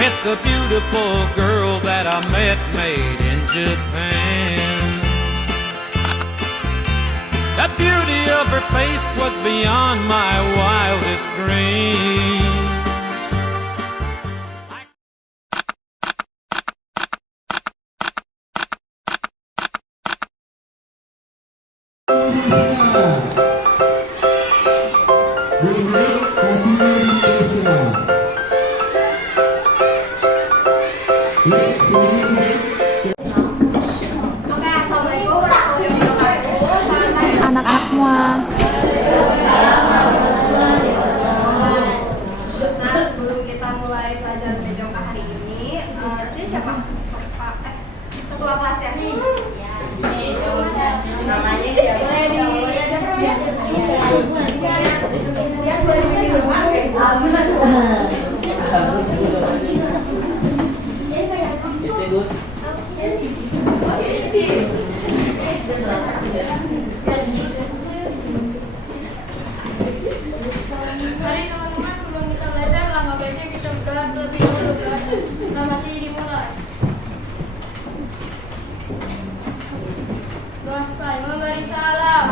with the beautiful girl that I met made in Japan. The beauty of her face was beyond my wildest dreams. Anak-anak semua. Nah, sebelum kita mulai pelajaran PJOK hari ini, ini siapa? Ketua kelas ya? Namanya siapa? Mari teman-teman, sebelum kita belajar, langkah baiknya kita berdoa terlebih dahulu. Namanya dimulai. Doa saya memberi salam.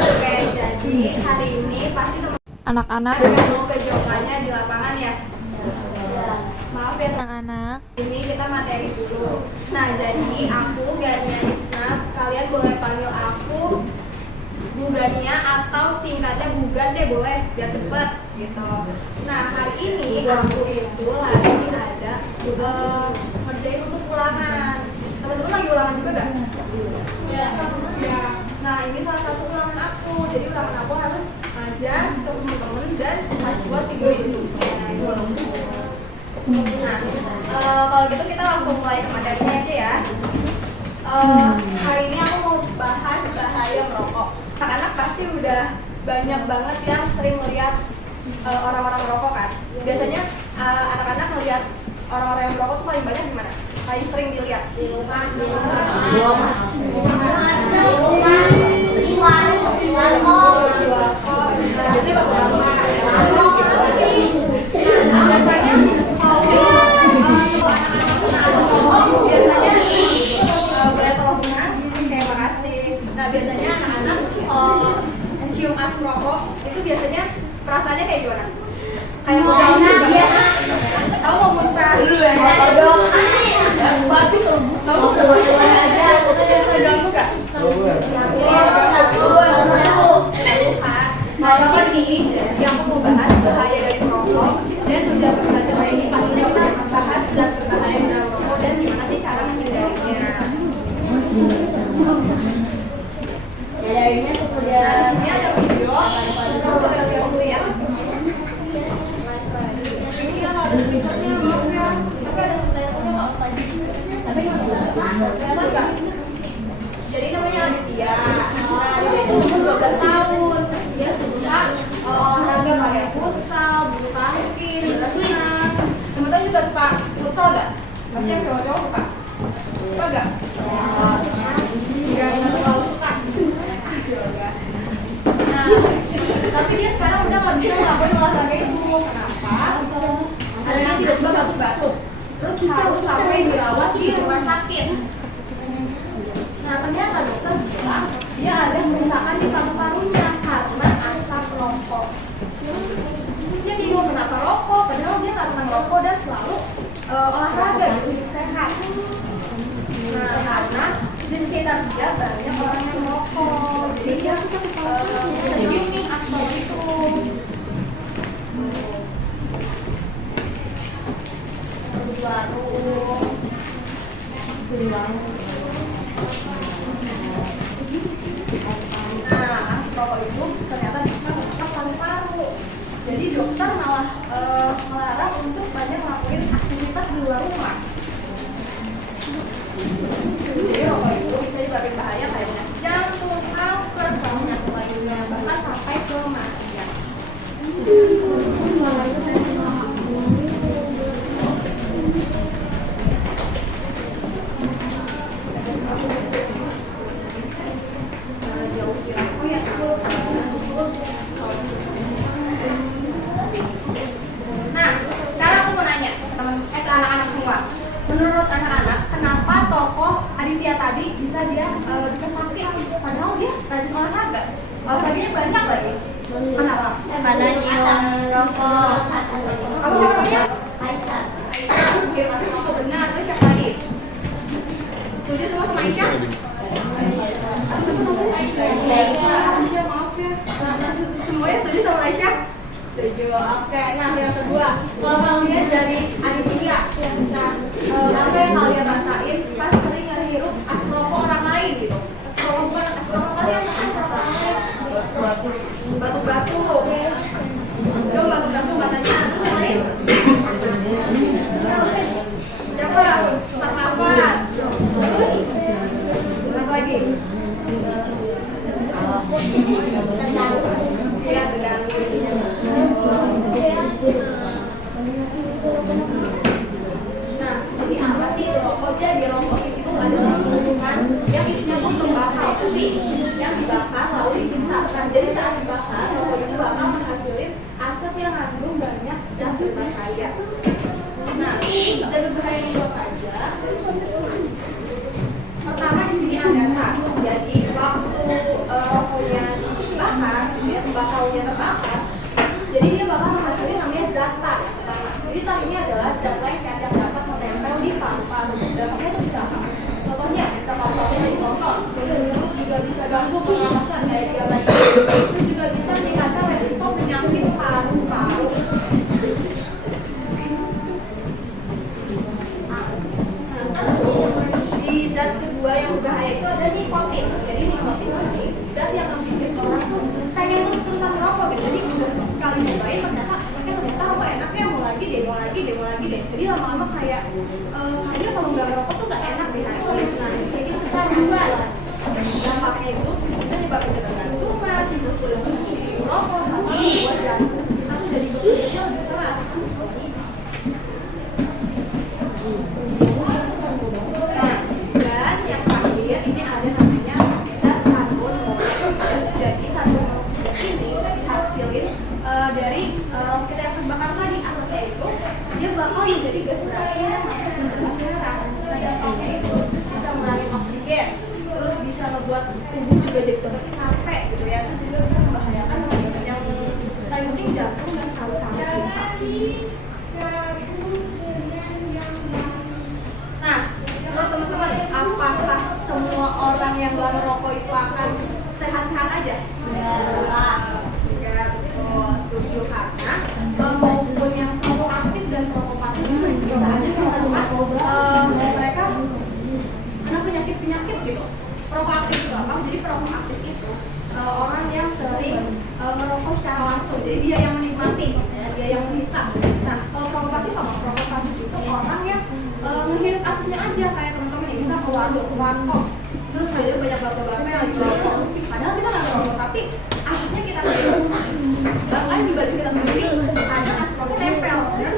Oke, jadi hari ini pasti Anak-anak. mau PJOK-nya di lapangan ya? Maaf ya, Anak-anak. ini kita materi dulu. Nah, jadi aku Gania Isna, kalian boleh panggil aku Bu Gania atau singkatnya Bugan deh, boleh biar cepet gitu. Nah, hari ini aku itu lagi ada ngerjain untuk ulangan. Teman-teman lagi ulangan juga gak? Ya. Nah, ini salah satu ulangan aku. Jadi ulangan aku harus ngajar ke teman-teman dan harus buat video YouTube. Nah, itu ulangan. Nah, kalau gitu kita langsung mulai ke materinya aja ya. Hari ini aku mau bahas bahaya merokok. Anak-anak pasti udah banyak banget yang sering melihat orang-orang merokok kan. Biasanya anak-anak melihat orang-orang yang merokok tuh paling banyak di mana? Paling sering dilihat di rumah, di warung, di warkop. Jadi bapak-bapak. Nah, biasanya anak-anak mencium asap rokok itu biasanya perasaannya kayak gimana? Kayak muntah juga. Kamu mau muntah dulu ya? Kamu mau gak? Nah, ini yang aku mau bahas bahaya dari merokok dan tujuan pelajaran hari ini pastinya kita bahas dan berbahaya dari merokok dan gimana sih cara menghindarinya. Nah, di sini ada video, kita boleh lihat dulu ya. Ini kan ada speakernya, tapi ada subtitlenya nggak apa-apa. Ternyata enggak. Jadi namanya Aditya. Nah, dia itu umur 12 tahun. Dia suka olahraga kayak futsal, bulu tangkis, berenang. Teman-teman juga suka futsal nggak? Pasti yang cowok-cowok suka. Suka nggak? Nggak terlalu suka. Nah, tapi dia sekarang udah nggak bisa ngelakuin olahraga itu. Kenapa? Karena dia tiba-tiba batuk-batuk. Terus harus sampai dirawat di rumah sakit. Nah, ternyata dokter bilang dia ada kerusakan di paru-parunya karena asap rokok. Terus dia bingung kenapa rokok, padahal dia nggak pernah rokok dan selalu olahraga gitu, hidup sehat. Nah, karena di sekitar dia banyak orang yang merokok, jadi dia sering nih asap itu. Beli warung. Nah, asap rokok itu ternyata bisa merusak paru-paru. Jadi dokter malah melarang untuk banyak melakukan aktivitas di luar rumah. Jadi rokok itu bisa menyebabkan bahaya kayak penyakit jantung, kanker, sama penyakit lainnya, bahkan sampai kematian. bisa dia bisa sakit. Padahal dia rajin olahraga. Olahraganya banyak lagi. Kenapa? Karena nyium rokok. Apa namanya? Aisyah. Biar masih rokok benar. Terus siapa lagi? Setuju semua sama Aisyah? Aisyah, maaf ya. Semuanya setuju sama Aisyah? Setuju. Oke, nah yang kedua, kalau kalian jadi aritmia, nah apa yang kalian rasain pas sering ngehirup asap rokok orang lain gitu? Asap rokok bukan asap rokok kalian, asap orang lain. Batu-batu. Dong batu-batu matanya. Terus yang lain? Siapa? Sesak nafas. Terus? Apa lagi? Iya, terganggu. Nah, ini apa sih rokok? Jadi rokok itu adalah tumbuhan yang isinya tuh tembakau putih yang dibakar lalu dipisahkan. Jadi saat dibakar, rokok itu bakal menghasilkan asap yang mengandung banyak zat berbahaya. Nah, zat berbahaya itu apa aja? Pertama di sini ada K. Jadi waktu rokoknya dibakar, ya tembakaunya terbakar, jadi dia bakal menghasilkan namanya zat tar. Jadi tar ini adalah zat yang dapat menempel di paru-paru. Dampaknya itu bisa apa? Contohnya bisa paru-parunya jadi kotor, terus juga bisa ganggu pernapasan kayak diabetes, terus juga bisa meningkatkan resiko penyakit paru-paru. Di zat kedua yang berbahaya itu ada nikotin. Jadi nikotin ini zat yang membuat orang tuh pengen terus-terusan merokok gitu. Jadi udah sekali nyobain ternyata rokok enaknya mau lagi deh. Jadi lama-lama kayak kayaknya kalau nggak merokok tuh nggak enak deh hasilnya. Nah kayak gitu kita coba. Dampaknya itu bisa nyebabkan ketergantungan, besi rokok sama buat jantung. Kita tuh jadi bekerja lebih keras. Nah, dan yang terakhir ini ada namanya zat karbon monoksida. Jadi karbon monoksida ini dihasilin dari rokok kita yang terbakar tadi. Asapnya itu dia bakal menjadi gas beracun yang masuk ke dalam darah. Nah, dampaknya itu bisa mengurangi oksigen, terus bisa membuat tubuh juga jadi capek gitu ya. Terus juga bisa membahayakan yang paling penting jantung dan paru-paru. Nah, menurut teman-teman, apakah semua orang yang gak merokok itu akan sehat-sehat aja? Enggak, betul. Setuju karena maupun yang perokok aktif dan perokok pasif bisa aja mereka kena penyakit-penyakit gitu. Perokok aktif itu apa? Jadi perokok aktif itu orang yang sering merokok secara langsung. Jadi dia yang menikmati, dia yang menghisap. Nah, kalau perokok pasif apa? Perokok pasif itu orang yang menghirup asapnya aja, kayak teman-teman yang bisa ke warkop, terus ada banyak bapak-bapak yang lagi merokok. Padahal kita nggak merokok, tapi asapnya kita hirup. Bahkan di baju kita sendiri ada asap rokok nempel, benar?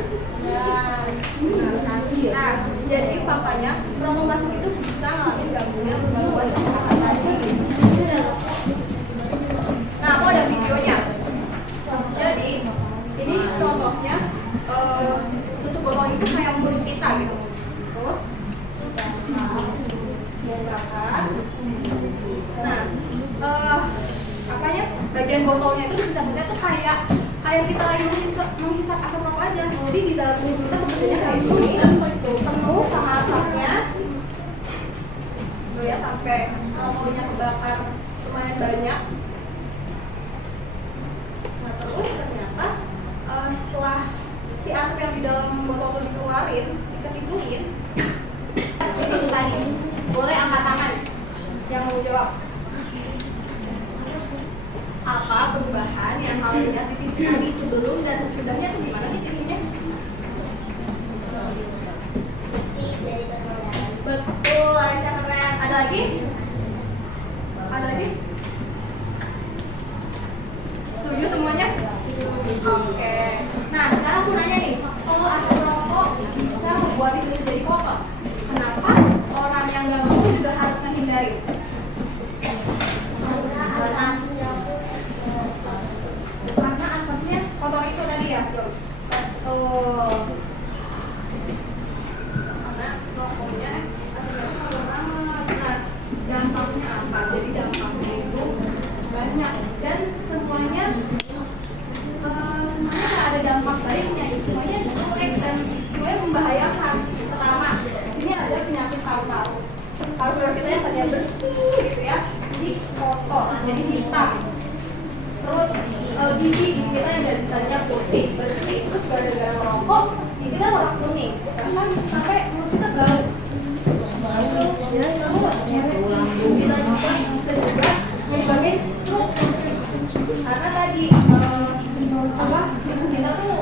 Nah, jadi faktanya perokok pasif itu bisa ngalamin gangguan kesehatan tadi. Nah, aku ada videonya. Jadi ini contohnya tutup botol itu kayak mulut kita gitu. Terus bakar. Nah, apanya? Bagian botolnya itu pencet-pencet tuh kayak kita lagi menghisap asap rokok aja. Jadi di dalam tubuh kita bekerjanya kayak gini, penuh sama asapnya. Tuh ya, sampai rokoknya kebakar lumayan banyak. Nah, terus ternyata setelah si asap yang di dalam botol itu dikeluarin, diketisuin, tisu tadi, boleh angkat tangan yang mau jawab. Apa perubahan yang kalian lihat di tisu tadi sebelum dan sesudahnya itu gimana sih tisunya? Betul, Aisyah keren. Ada lagi? Ada lagi? Setuju semuanya? Oke. Nah, sekarang aku nanya nih, kalau asap rokok bisa membuat tisu jadi kotor, kenapa orang yang nggak merokok juga harus menghindari? Karena asapnya kotor itu tadi ya, betul. Karena rokoknya asapnya kotor banget. Nah, gigi kita yang dari tadinya putih bersih, terus gara-gara merokok gigi kita warna kuning, bahkan sampai mulut kita bau. Ya, terus bisa juga menyebabkan stroke karena tadi apa tubuh kita tuh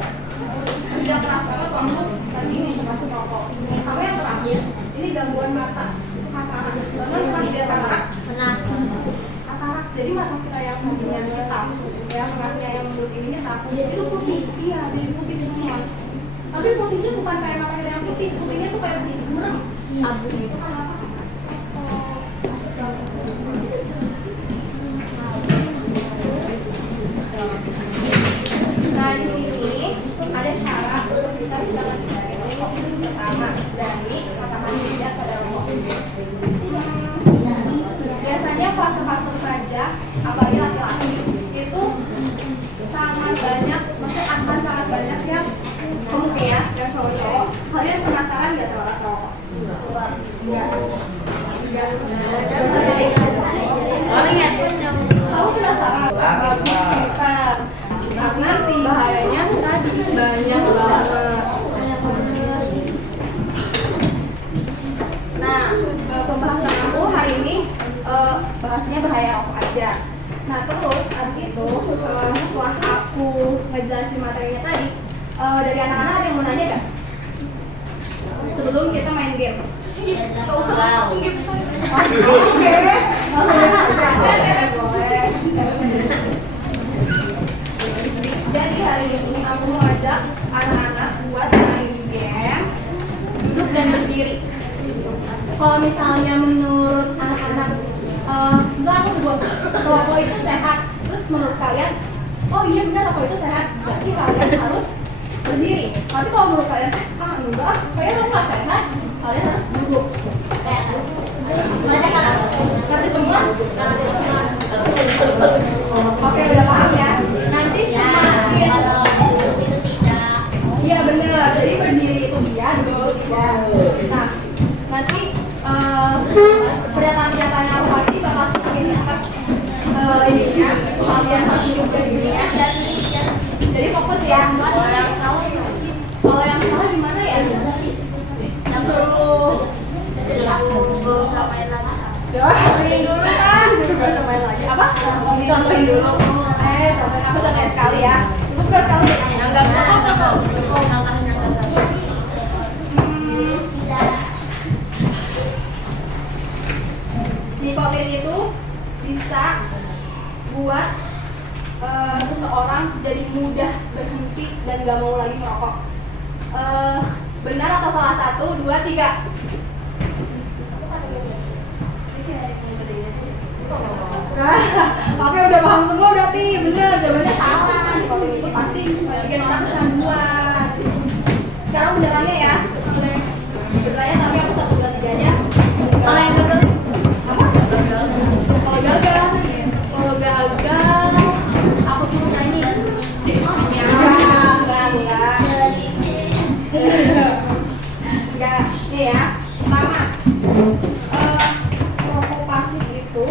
tidak keras banget waktu tadi ini termasuk rokok. Sama yang terakhir ini gangguan mata, katarak. Bahkan bukan dia katarak, katarak. Jadi mata kita yang tadinya hitam, yang tengahnya yang menurut ini hitam, itu putih. Iya, jadi putih semua. Tapi putihnya bukan kayak mata kita yang putih, putihnya tuh kayak putih buram. Abu itu kan apa? Nah, di sini ada cara untuk kita bisa menghindari rokok. Pertama, berani katakan tidak pada rokok. Biasanya fase-fase saja, apalagi laki-laki itu sangat banyak, maksudnya akan sangat banyak yang pemuda ya, yang cowok-cowok. Kalian penasaran nggak sama rasa rokok? Enggak. Kamu penasaran? Bagus kita. Karena bahayanya tadi banyak banget. Nah, pembahasan aku hari ini bahasnya bahaya rokok aja. Nah terus abis itu setelah aku ngejelasin materinya tadi, dari anak-anak ada yang mau nanya gak? Sebelum kita main games. Gak usah langsung game saya. Oke, boleh. Jadi hari ini aku mau ajak anak-anak buat main games duduk dan berdiri. Kalau misalnya menurut anak-anak, misalnya aku sebut rokok itu sehat, terus menurut kalian, oh iya benar rokok itu sehat, berarti kalian harus berdiri. Tapi kalau menurut kalian, enggak, kayaknya rokok nggak sehat, kalian harus duduk. Ngerti semua? Oke, udah paham ya? Nanti semakin iya benar, jadi berdiri itu dia, duduk itu tidak. Nah, nanti pernyataan-pernyataan aku pasti bakal semakin cepat ininya, kalian harus duduk berdiri ya. Jadi fokus ya. Kalau yang salah gimana ya? Yang suruh main lagi. Contohin dulu kan, suruh main lagi. Apa? Contohin dulu. Contohin aku contohin sekali ya. Cukup gak sekali? Enggak. Nikotin itu bisa buat seseorang jadi mudah berhenti dan gak mau lagi merokok. Benar atau salah? 1, 2, 3. Oke, udah paham semua berarti. Bener, jawabannya salah. Nikotin itu pasti bikin orang kecanduan. Sekarang benerannya ya. Benerannya tapi aku 1, 2, 3 aja. Kalau yang gagal apa? Kalau gagal aku suruh nyanyi. Enggak. Nih ya. Pertama, rokok pasif itu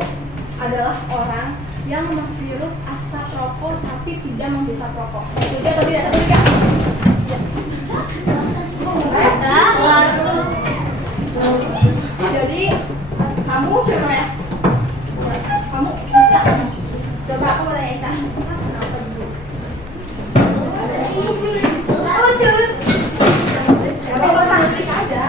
adalah orang yang menghirup asap rokok tapi tidak menghisap rokok. Setuju atau tidak? Jadi kamu coba ya. Kamu Ica. Coba aku mau tanya Ica. Kenapa dulu? Apa mau tanya aja?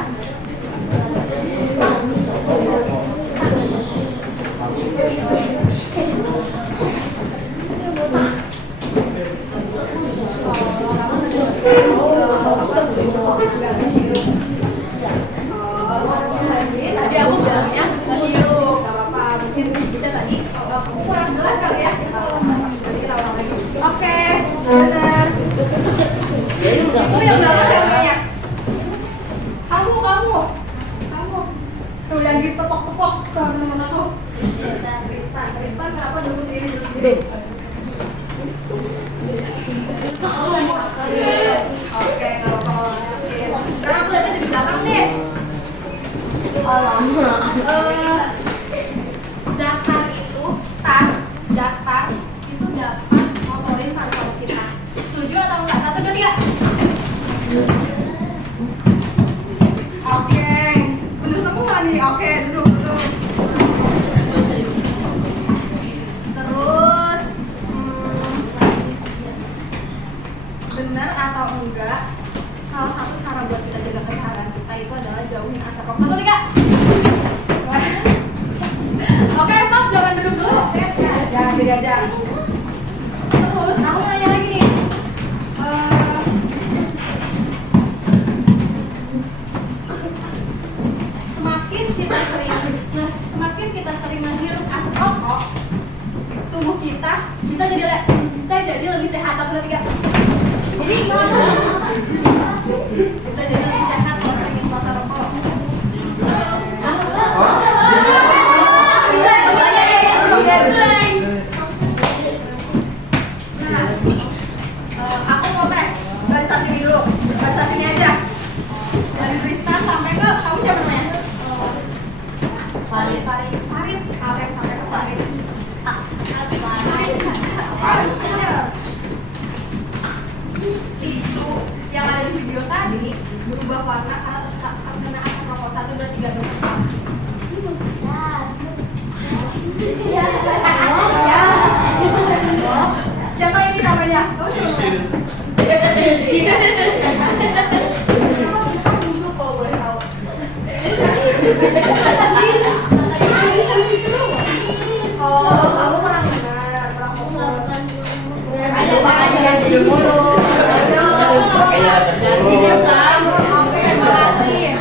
Tadi aku bilangnya ngehirup, gak apa-apa. Mungkin bisa tadi kurang jelas kali ya. Nanti kita benar atau enggak, salah satu cara buat kita jaga kesehatan kita itu adalah jauhin asap rokok. 1, 3. Oke, stop, jangan duduk dulu. Jangan diri aja. Terus aku nanya lagi nih. Semakin kita sering menghirup asap rokok, tubuh kita bisa jadi lebih sehat. 1, 2, 3. Jadi bisa jadi lebih sehat kalau sering minum asap rokok. Aku mau tes barisan sini dulu, barisan sini aja. Dari Tristan sampai ke kamu siapa namanya? Farid. Oke, sampai ke Farid. Tisu yang ada di video tadi berubah warna karena kena asap rokok. 1, 2, 3. Siapa ini namanya? Siapa duduk kalau boleh tahu? Oh, kamu kurang benar, kurang fokus. Ada makanya ganti mulu. Diam kan? Oke, terima kasih.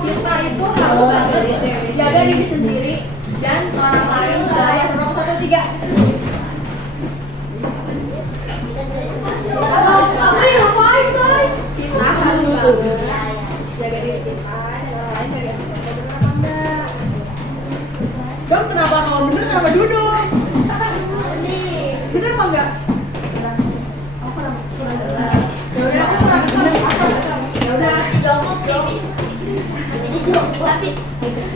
Kita itu harus banget jaga diri sendiri dan orang lain dari asap rokok. 1, 3. Kita harus banget jaga diri kita dan orang lain dari asap rokok. Bener apa enggak? Dong, kenapa kalau bener kenapa duduk? Bener apa enggak? Aku kurang jelas. Yaudah, aku kurang yaudah.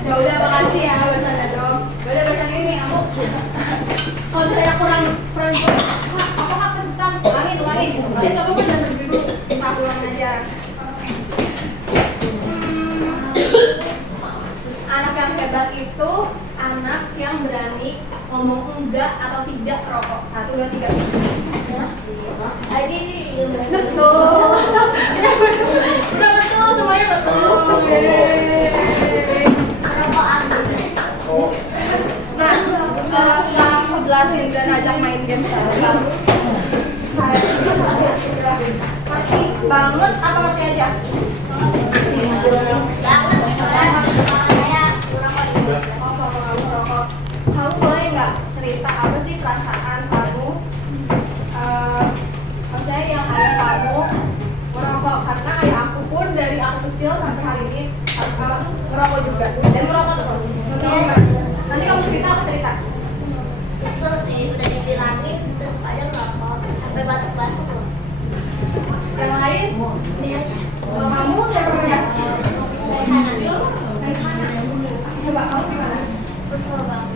Yaudah, makasih ya bercanda dong. Yaudah, bercanda ini aku. Kalau saya kurang aku nggak kesulitan. Ulangin. Kalian coba bercanda dulu. Kita ulang aja. Anak yang hebat itu anak yang berani ngomong enggak atau tidak rokok. 1, 2, 3. Betul. Udah betul, semuanya betul. Nah, setelah aku jelasin dan ajak main game sekarang, ngerti banget apa ngerti aja? Kamu boleh nggak cerita apa sih perasaan kamu? Maksudnya yang ayah kamu merokok, karena ayah aku pun dari aku kecil sampai hari ini merokok juga dan merokok terus. Nanti kamu cerita apa cerita? Kesel sih, udah dibilangin tetep aja ngerokok sampai batuk-batuk loh. Yang lain? Dia aja. Kalau kamu siapa namanya? Dari mana? Coba kamu gimana? Kesel banget.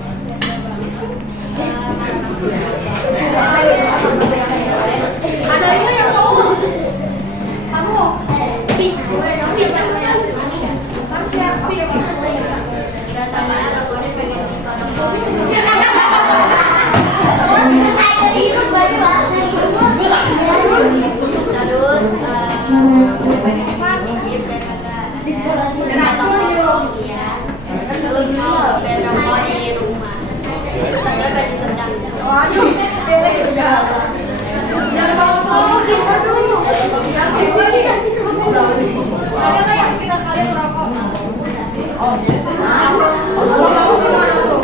Ada ini yang mau? Kamu? Katanya rokoknya pengen disorong-sorong. Terus pengen dikit, pengen agak rokok, iya. Terus pengen rokok di rumah. Terus ada pengen ditendang. Waduh, udah. Jangan ngomong gitu dulu. Kasih gue nih. Ada nggak yang sekitar kalian merokok? Kalau kamu gimana tuh?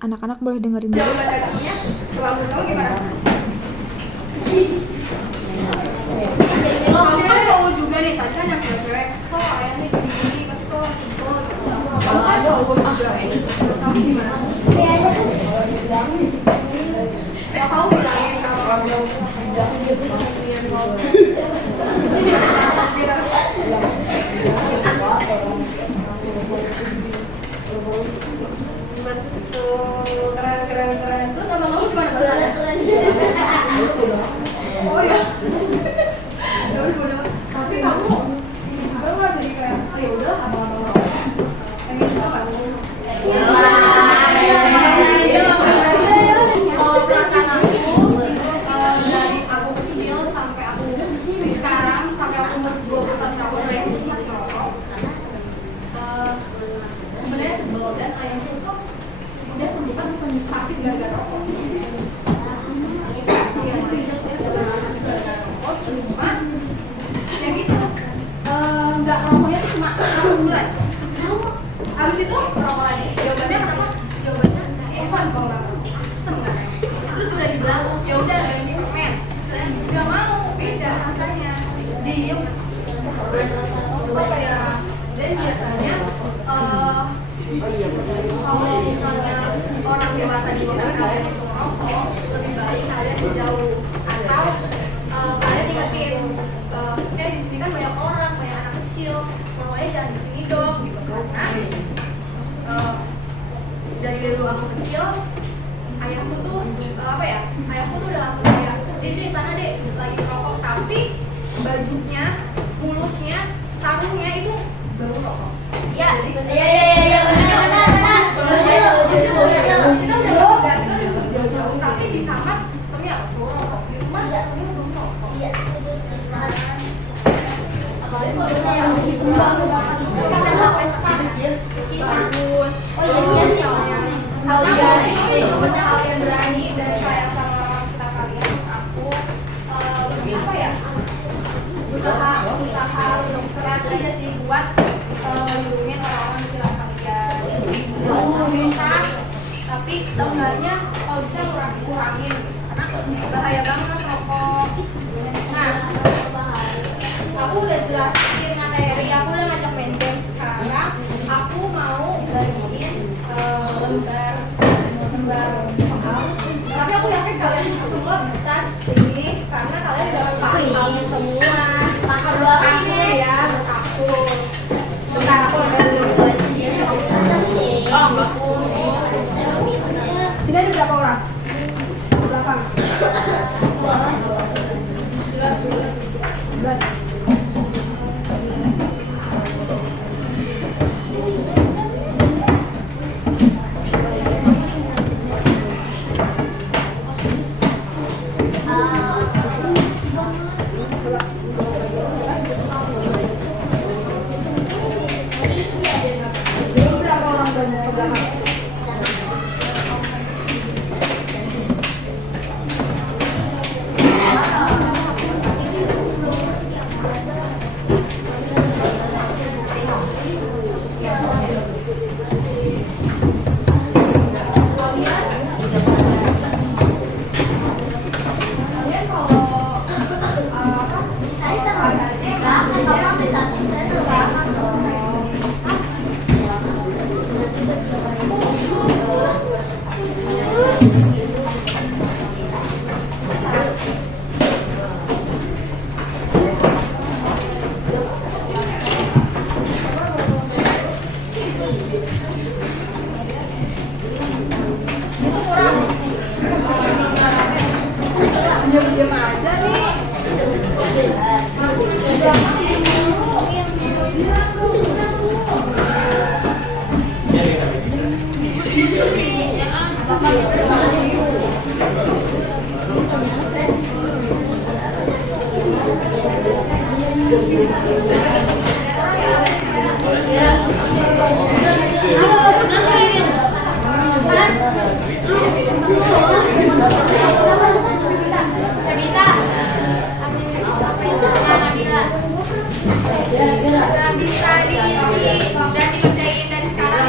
Anak-anak boleh dengerin dulu. Jawaban dagangnya, coba menurut gimana? Kamu kan cowok juga nih, tadi kan yang cewek kesel, ayahnya gini, kesel, gitu. Kamu kan cowok juga ini. Kamu gimana? Kalau kamu bilangin kalau Betul, keren. Terus abang kamu gimana bahasanya? Oh ya. Tapi kamu ini juga nggak jadi kayak, oh ya udah abang-abang pengen banget. Kalau perasaan aku dari aku kecil sampai aku sekarang sampai aku umur 21 tahun masih ngerokok. Sebenarnya sebel dan ayamku tuh udah sembuhkan sakit gara-gara rokok. Iya, jadi udah sakit gara-gara rokok. Cuma ya gitu, nggak rokoknya tuh cuma 1 bulan. Abis itu rokok lagi. Jawabannya kenapa? Jawabannya esan kalau nggak asem kan. Terus udah dibilang ya udah ganti permen. Saya nggak mau, beda rasanya. Diem. Apa ya? Dan biasanya kalau misalnya orang dewasa di sekitar kalian itu merokok, lebih baik kalian jauh atau kalian ingetin, di sini kan banyak orang, banyak anak kecil, merokoknya jangan di sini dong, gitu karena dari dulu aku kecil, ayahku tuh ayahku tuh udah langsung kayak, deh sana deh lagi merokok, tapi bajunya, mulutnya, sarungnya itu baru rokok. Ya, Jadi benar. kita udah jauh-jauh, tapi di kamar kami apa rokok, di rumah kami belum rokok. Iya, setuju. Bagus. Oh iya, Misalnya kalian berani dan sayang sama orang sekitar kalian, aku apa ya, usaha untuk keras aja sih buat melindungi orang-orang sekitar kalian. Bisa, tapi sebenarnya kalau bisa kurangin karena bahaya banget rokok. Nah, aku udah jelasin materi, aku udah ngajak main game. Sekarang aku mau bagiin lembar soal. Tapi aku yakin kalian semua bisa sih, karena kalian udah paham semua. Aku ya, aku. Bentar, aku lembar dulu. Sini ada berapa orang? 8. 11. Berapa orang banyak ke belakang? Kalian kalau diam aja nih. Udah bisa diisi dan dikerjain dari sekarang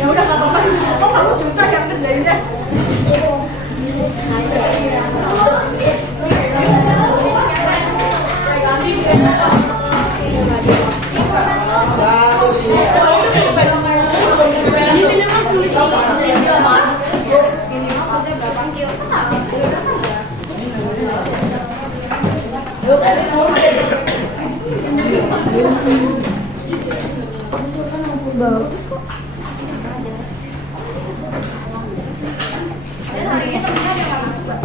ya udah nggak apa-apa. Oh kamu susah yang kerjainnya. Ganti Bagus kok. Dan hari ini temennya ada nggak masuk?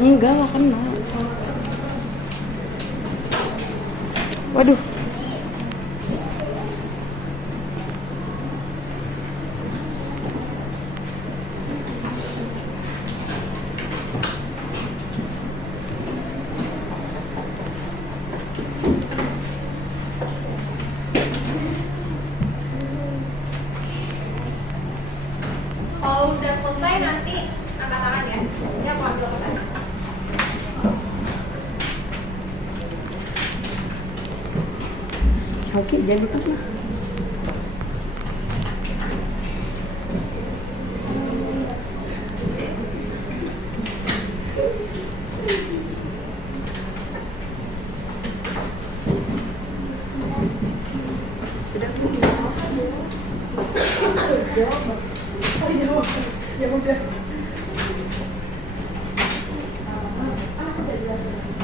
Enggak, gak kena. Waduh. Kalau udah selesai nanti angkat tangan ya. Ini aku ambil kertas. Oke, jadi apa?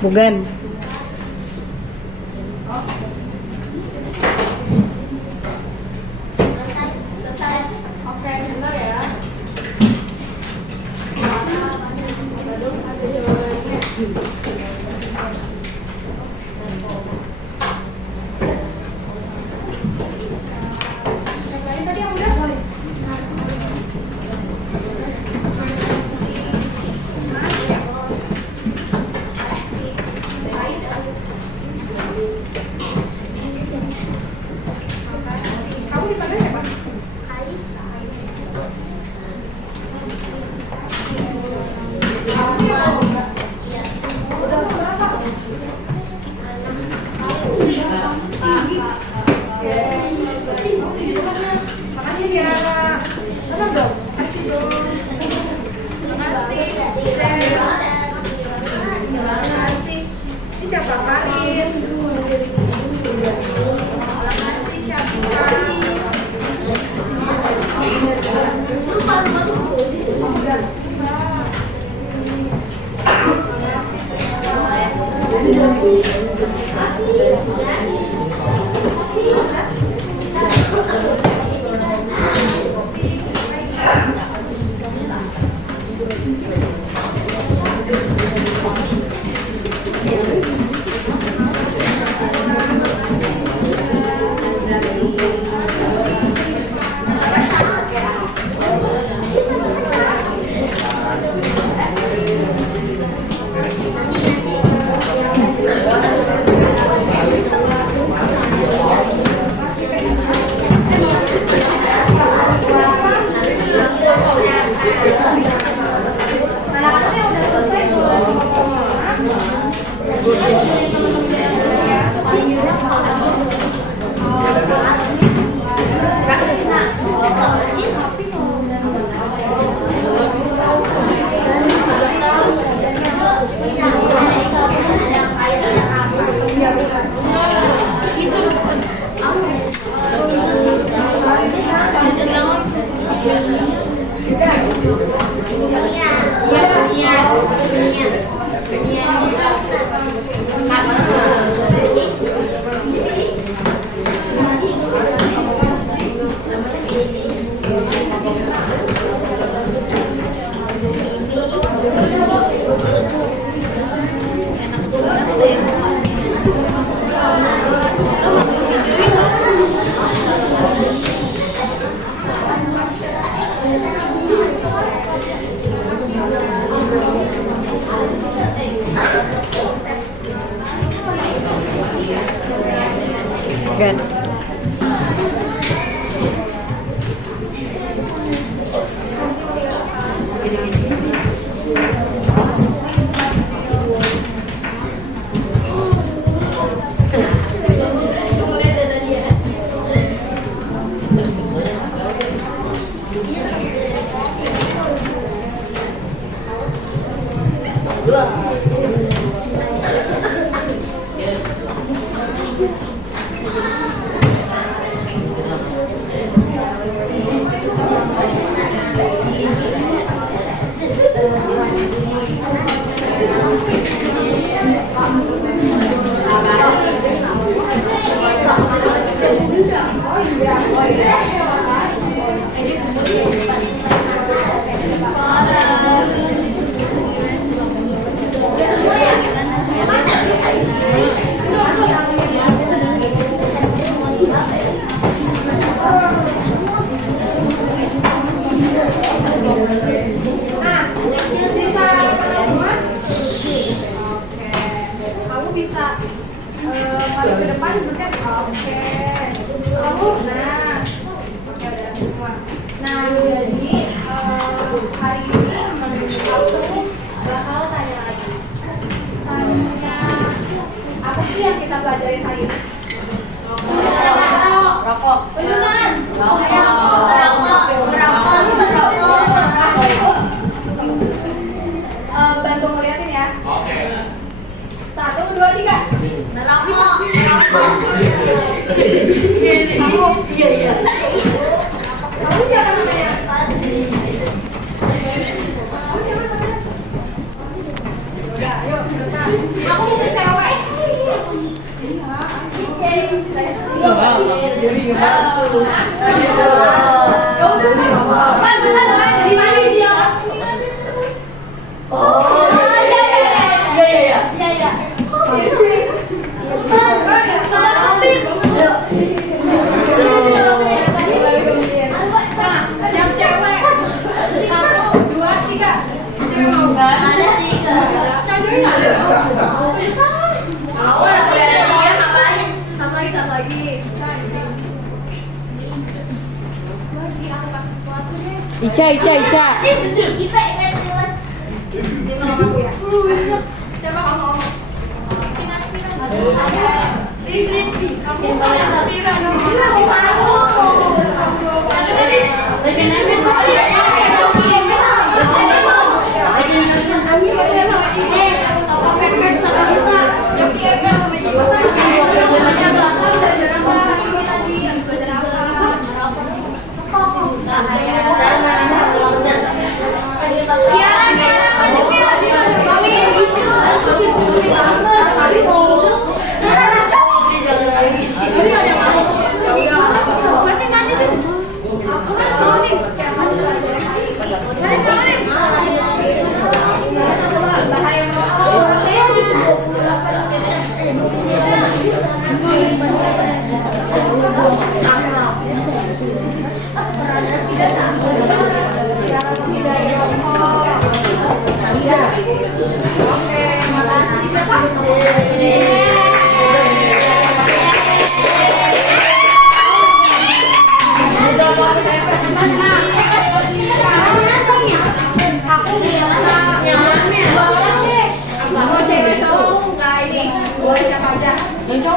Bukan. Selesai. Oke, sebentar ya. Yang lain tadi yang udah? Kamu dipanggil siapa? Makasih Tiara. Tenang dong. Kasih dong. Makasih. Makasih. Ini siapa? Karin. Makasih siapa? Anak-anaknya udah selesai Gan. Nah, bisa kenal semua? Oke, kamu bisa maju ke depan duduknya. Oke, kamu nah, oke udah semua. Nah, jadi hari ini aku bakal tanya lagi. Tanya apa sih yang kita pelajarin hari ini? Rokok. Tunjukkan. Bantu ngeliatin ya. Oke. 1, 2, 3. Merokok. Kamu, iya. Kamu siapa namanya? Udah, yuk. Nah, aku minta cewek. Ya udah. Dimana dia? Oh, iya. Nah, yang cewek. 1, 2, 3. Cewek mau? Ada sih. Yang cewek nggak ada. Mau dia ngapain? Satu lagi. Lagi aku kasih sesuatu deh. Ica. Ipe jelas. Ini kalau aku ya. Siapa kamu ngomong? Ada. Rizky. Kamu aspiran. Di mana?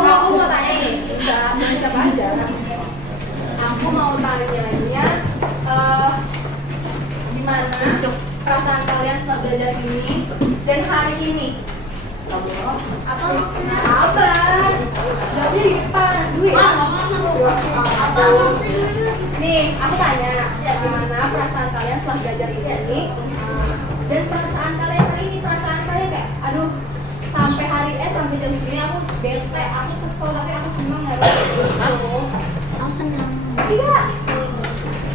Aku mau tanya nih, siapa aja? Aku mau tanya gimana perasaan kalian setelah belajar ini dan hari ini? Apa? Jawabnya di depan dulu ya. Nih, aku tanya gimana perasaan kalian setelah belajar ini dan perasaan kalian hari ini, perasaan kalian kayak, aduh, sampai hari sampai jam segini aku bete, aku kesel, tapi aku seneng ya. Aku senang. Iya.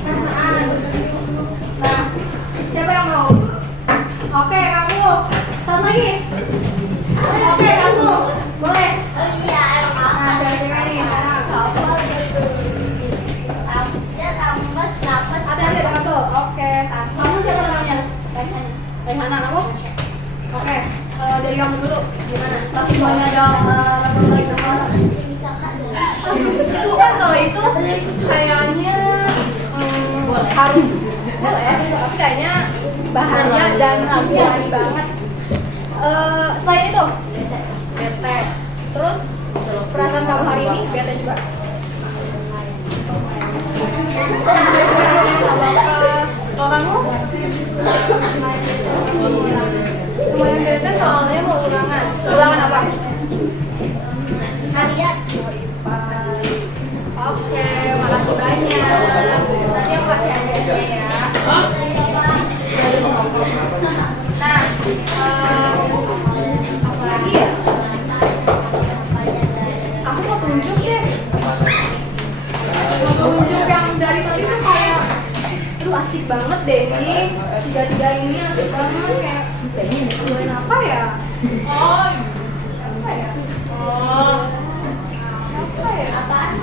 Perasaan. Nah, siapa yang mau? Oke, kamu. Satu lagi. Oke, kamu. Boleh. Oh iya, emang Nah, cewek-cewek nih. Hati-hati ada kartu. Oke. Kamu siapa namanya? Reihana, kamu? Oke. Dari kamu dulu. Gimana? tapi mau dong Bukan kalau itu kayaknya harus boleh, tapi kayaknya bahaya dan harus berani banget. Selain itu, bete. Terus perasaan kamu hari ini bete juga. Kalau kamu asik banget deh ini. Tiga-tiga ini asik banget kayak ngomongin apa ya? Oh, Apa ya? Oh. Apa ya? Apaan?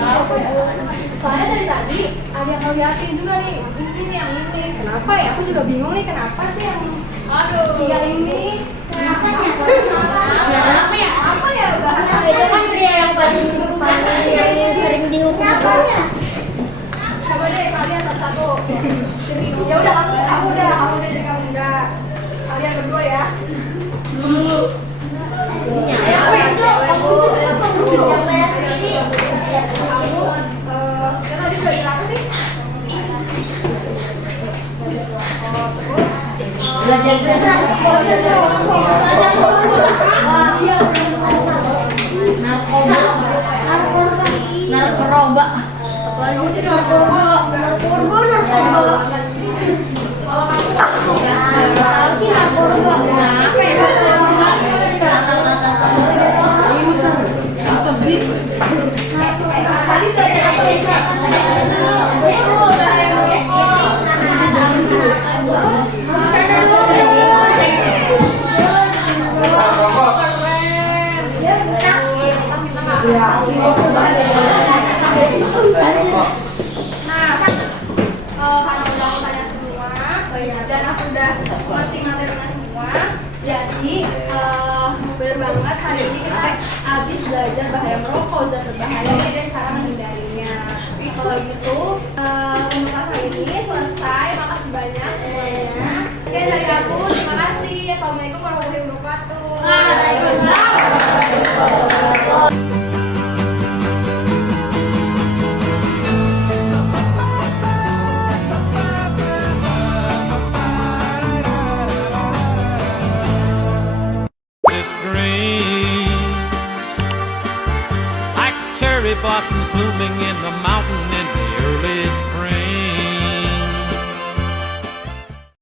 Apa ya? Soalnya dari tadi ada yang ngeliatin juga nih. Yang ini. Kenapa ya? Aku juga bingung nih kenapa sih yang aduh. tiga ini? Kenapa ya? Apa ya? Itu kan dia yang paling sering dihukum. Coba deh kalian satu-satu. Ya udah kamu deh kamu enggak. Kalian berdua ya. Kita tadi sudah bilang apa sih? Narkoba. Karena udah aku tanya semua dan aku udah ngerti materinya semua, jadi bener banget hari ini kita habis belajar bahaya merokok, zat berbahaya dan cara menghindarinya. Kalau gitu untuk kelas hari ini selesai. Makasih banyak semuanya. Oke, dari aku terima kasih. Assalamualaikum warahmatullahi wabarakatuh. This dream like cherry blossoms blooming in